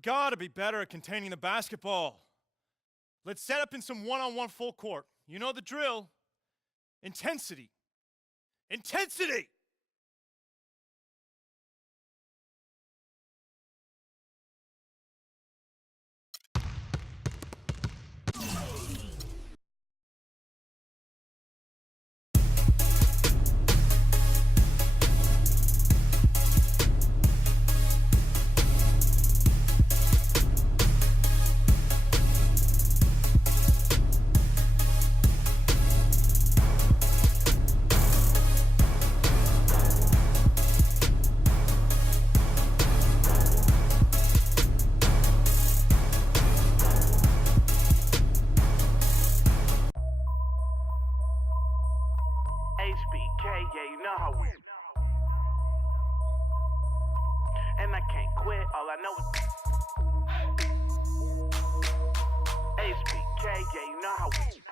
We gotta be better at containing the basketball. Let's set up in some one-on-one full court. You know the drill. Intensity. Intensity! HBK, yeah, you know how we. And I can't quit, all I know is. HBK, yeah, you know how we.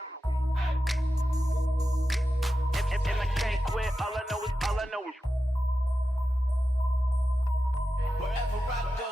And I can't quit, all I know is. Wherever I go.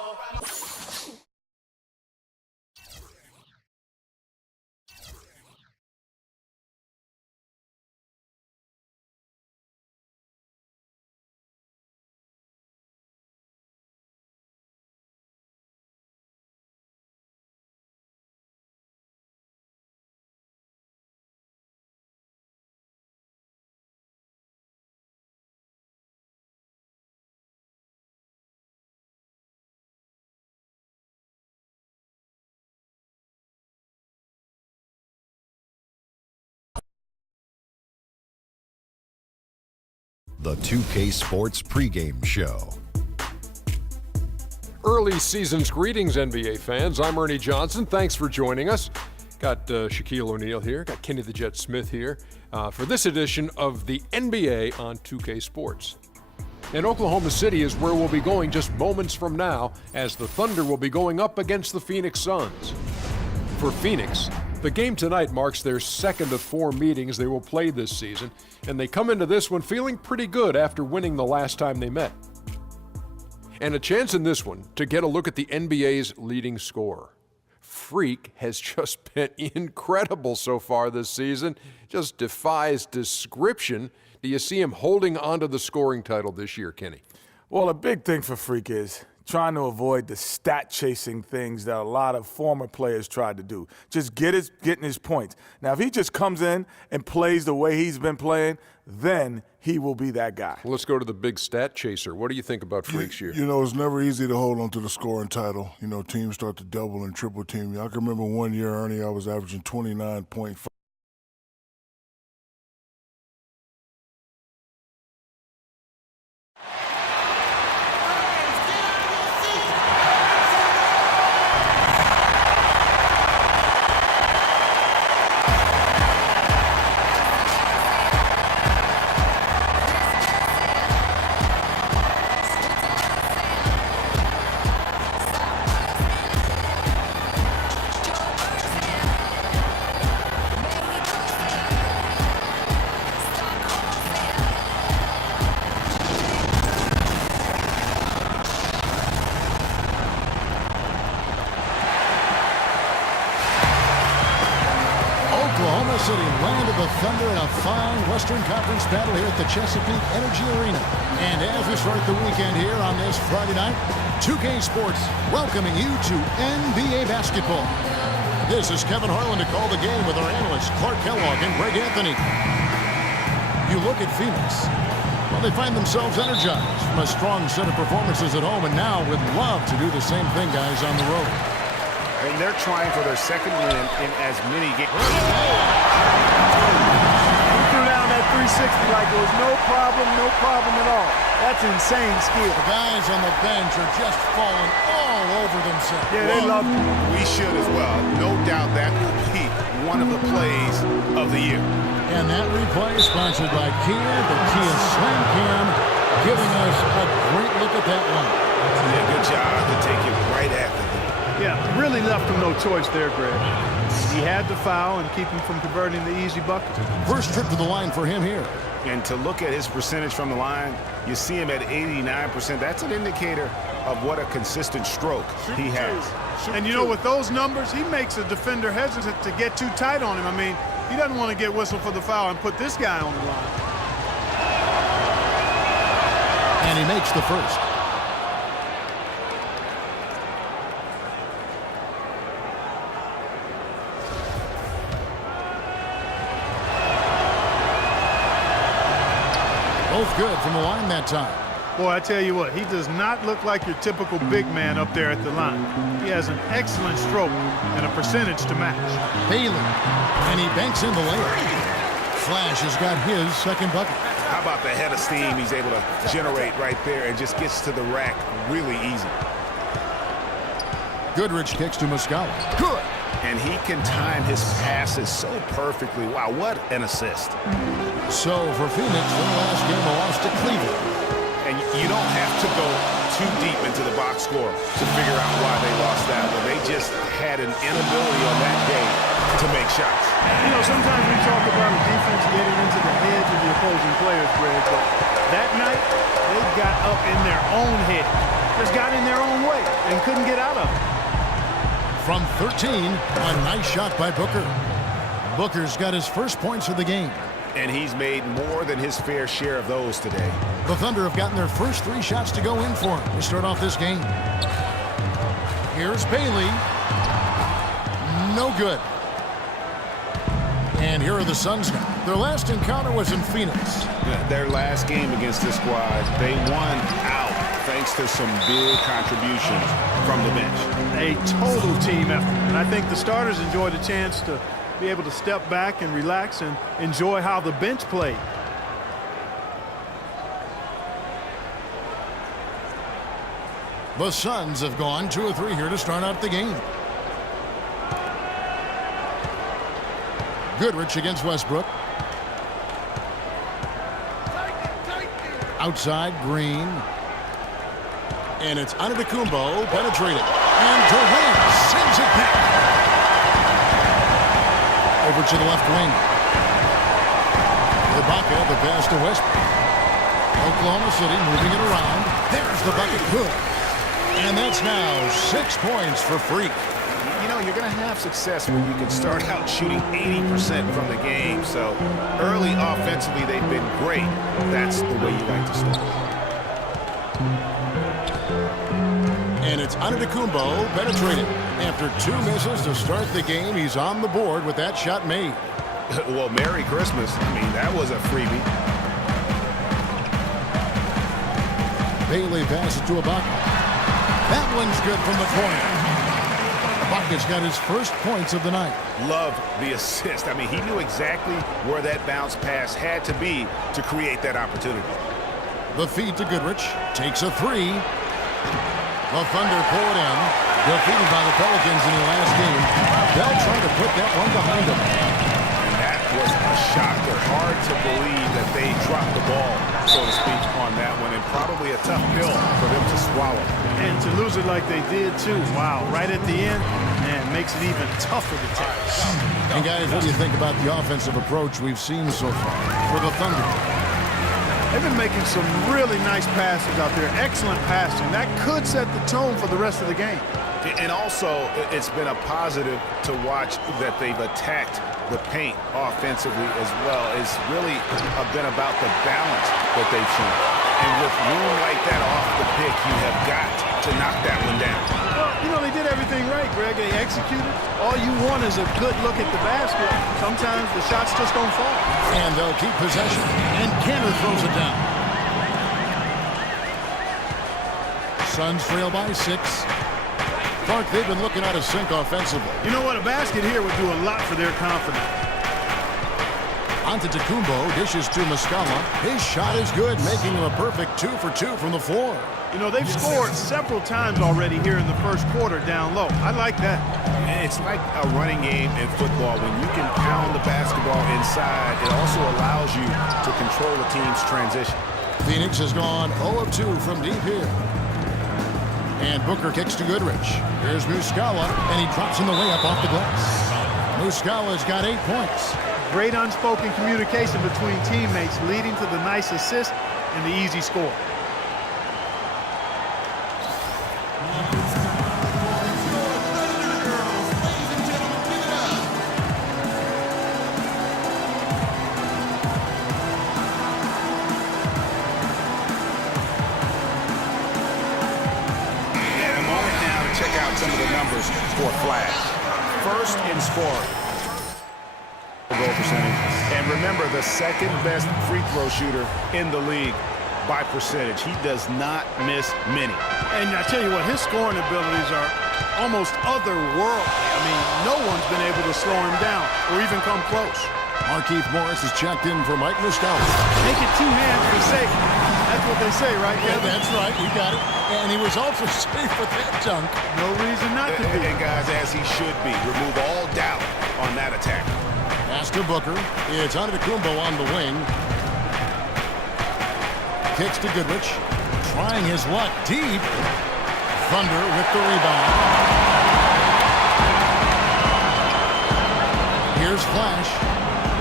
The 2K Sports pregame show. Early season's greetings, NBA fans. I'm Ernie Johnson. Thanks for joining us. Got Shaquille O'Neal here. Got Kenny the Jet Smith here for this edition of the NBA on 2K Sports. And Oklahoma City is where we'll be going just moments from now, as the Thunder will be going up against the Phoenix Suns. For Phoenix, the game tonight marks their second of 4 meetings they will play this season, and they come into this one feeling pretty good after winning the last time they met. And a chance in this one to get a look at the NBA's leading scorer. Freak has just been incredible so far this season, just defies description. Do you see him holding onto the scoring title this year, Kenny? Well, a big thing for Freak is trying to avoid the stat-chasing things that a lot of former players tried to do. Just getting his points. Now, if he just comes in and plays the way he's been playing, then he will be that guy. Let's go to the big stat chaser. What do you think about Freak's year? You know, it's never easy to hold on to the scoring title. You know, teams start to double and triple team you. I can remember one year, Ernie, I was averaging 29.5. Oklahoma City landed the Thunder in a fine Western Conference battle here at the Chesapeake Energy Arena. And as we start the weekend here on this Friday night, 2K Sports welcoming you to NBA basketball. This is Kevin Harlan to call the game with our analysts Clark Kellogg and Greg Anthony. You look at Phoenix. Well, they find themselves energized from a strong set of performances at home, and now would love to do the same thing, guys, on the road. And they're trying for their second win in as many games. He threw down that 360 like it was no problem at all. That's insane skill. The guys on the bench are just falling all over themselves. Yeah, they love it. We should as well. No doubt that will be one of the plays of the year. And that replay is sponsored by Kia, the Kia Slam Cam, giving us a great look at that one. Yeah, good job to take it right at the Yeah, really left him no choice there, Greg. He had to foul and keep him from converting the easy bucket. First trip to the line for him here. And to look at his percentage from the line, you see him at 89%. That's an indicator of what a consistent stroke he has. And you know, with those numbers, he makes a defender hesitant to get too tight on him. I mean, he doesn't want to get whistled for the foul and put this guy on the line. And he makes the first. Both good from the line that time. Boy, I tell you what, he does not look like your typical big man up there at the line. He has an excellent stroke and a percentage to match. Bailey, and he banks in the layup. Flash has got his second bucket. How about the head of steam he's able to generate right there and just gets to the rack really easy. Goodrich kicks to Muscala. Good. And he can time his passes so perfectly. Wow, what an assist. So for Phoenix, their last game a loss to Cleveland. And you don't have to go too deep into the box score to figure out why they lost that one. They just had an inability on that day to make shots. You know, sometimes we talk about a defense getting into the heads of the opposing players, Greg, but that night, they got up in their own head. Just got in their own way and couldn't get out of it. From 13, a nice shot by Booker. Booker's got his first points of the game. And he's made more than his fair share of those today. The Thunder have gotten their first 3 shots to go in for him to start off this game. Here's Bailey. No good. And here are the Suns now. Their last encounter was in Phoenix. Their last game against this squad, they won out thanks to some big contributions from the bench. A total team effort. And I think the starters enjoyed a chance to be able to step back and relax and enjoy how the bench played. The Suns have gone 2 of 3 here to start out the game. Goodrich against Westbrook. Outside, Green. And it's Antetokounmpo penetrating. And Durant sends it back. Over to the left wing. Ibaka, the pass to Westbrook. Oklahoma City moving it around. There's the bucket. Good. And that's now 6 points for Freak. You know, you're going to have success when you can start out shooting 80% from the game. So early offensively, they've been great. That's the way you like to start. And it's Antetokounmpo penetrating. After 2 misses to start the game, he's on the board with that shot made. Well, Merry Christmas. I mean, that was a freebie. Bailey passes to Ibaka. That one's good from the corner. Ibaka's got his first points of the night. Love the assist. I mean, he knew exactly where that bounce pass had to be to create that opportunity. The feed to Goodrich. Takes a 3. The Thunder pull it in. Defeated by the Pelicans in the last game. They'll try to put that one behind them. And that was a shocker. Hard to believe that they dropped the ball, so to speak, on that one. And probably a tough pill for them to swallow. And to lose it like they did, too. Wow, right at the end, man, makes it even tougher to take. And guys, what do you think about the offensive approach we've seen so far for the Thunder? They've been making some really nice passes out there. Excellent passing. That could set the tone for the rest of the game. And also, it's been a positive to watch that they've attacked the paint offensively as well. It's really been about the balance that they've shown. And with room like that off the pick, you have got to knock that one down. Well, you know, they did everything right, Greg. They executed. All you want is a good look at the basket. Sometimes the shots just don't fall. And they'll keep possession. And Kanter throws it down. Suns trail by 6. Clark, they've been looking out of sync offensively. You know what? A basket here would do a lot for their confidence. Antetokounmpo dishes to Muscala. His shot is good, making him a perfect 2 for 2 from the floor. You know, they've scored several times already here in the first quarter down low. I like that. It's like a running game in football. When you can pound the basketball inside, it also allows you to control the team's transition. Phoenix has gone 0 of 2 from deep here. And Booker kicks to Goodrich. Here's Muscala, and he drops in the layup off the glass. Muscala's got 8 points. Great unspoken communication between teammates leading to the nice assist and the easy score. Check out some of the numbers for Flash. First in scoring. Goal percentage. And remember, the second best free throw shooter in the league by percentage. He does not miss many. And I tell you what, his scoring abilities are almost otherworldly. I mean, no one's been able to slow him down or even come close. Markeith Morris is checked in for Mike Muscala. Make it 2 hands for safety. That's what they say, right, Yeah, Kevin? that's right. You got it. And he was also safe with that dunk. No reason not to be. And guys, as he should be. Remove all doubt on that attack. Pass to Booker. It's Antetokounmpo on the wing. Kicks to Goodrich. Trying his luck deep. Thunder with the rebound. Here's Flash.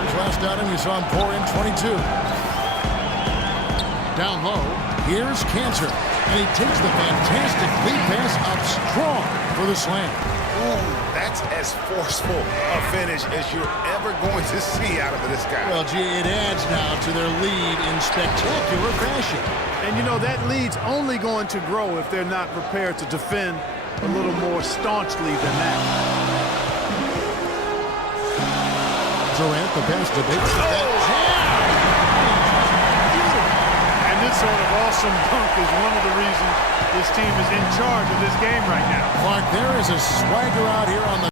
His last outing, we saw him pour in 22. Down low, here's Cantor. And he takes the fantastic lead pass up strong for the slam. Ooh, that's as forceful a finish as you're ever going to see out of this guy. Well, gee, it adds now to their lead in spectacular fashion. And you know, that lead's only going to grow if they're not prepared to defend a little more staunchly than that. Durant, the pass to Bates. And this sort of awesome dunk is one of the reasons this team is in charge of this game right now. Clark, there is a swagger out here on the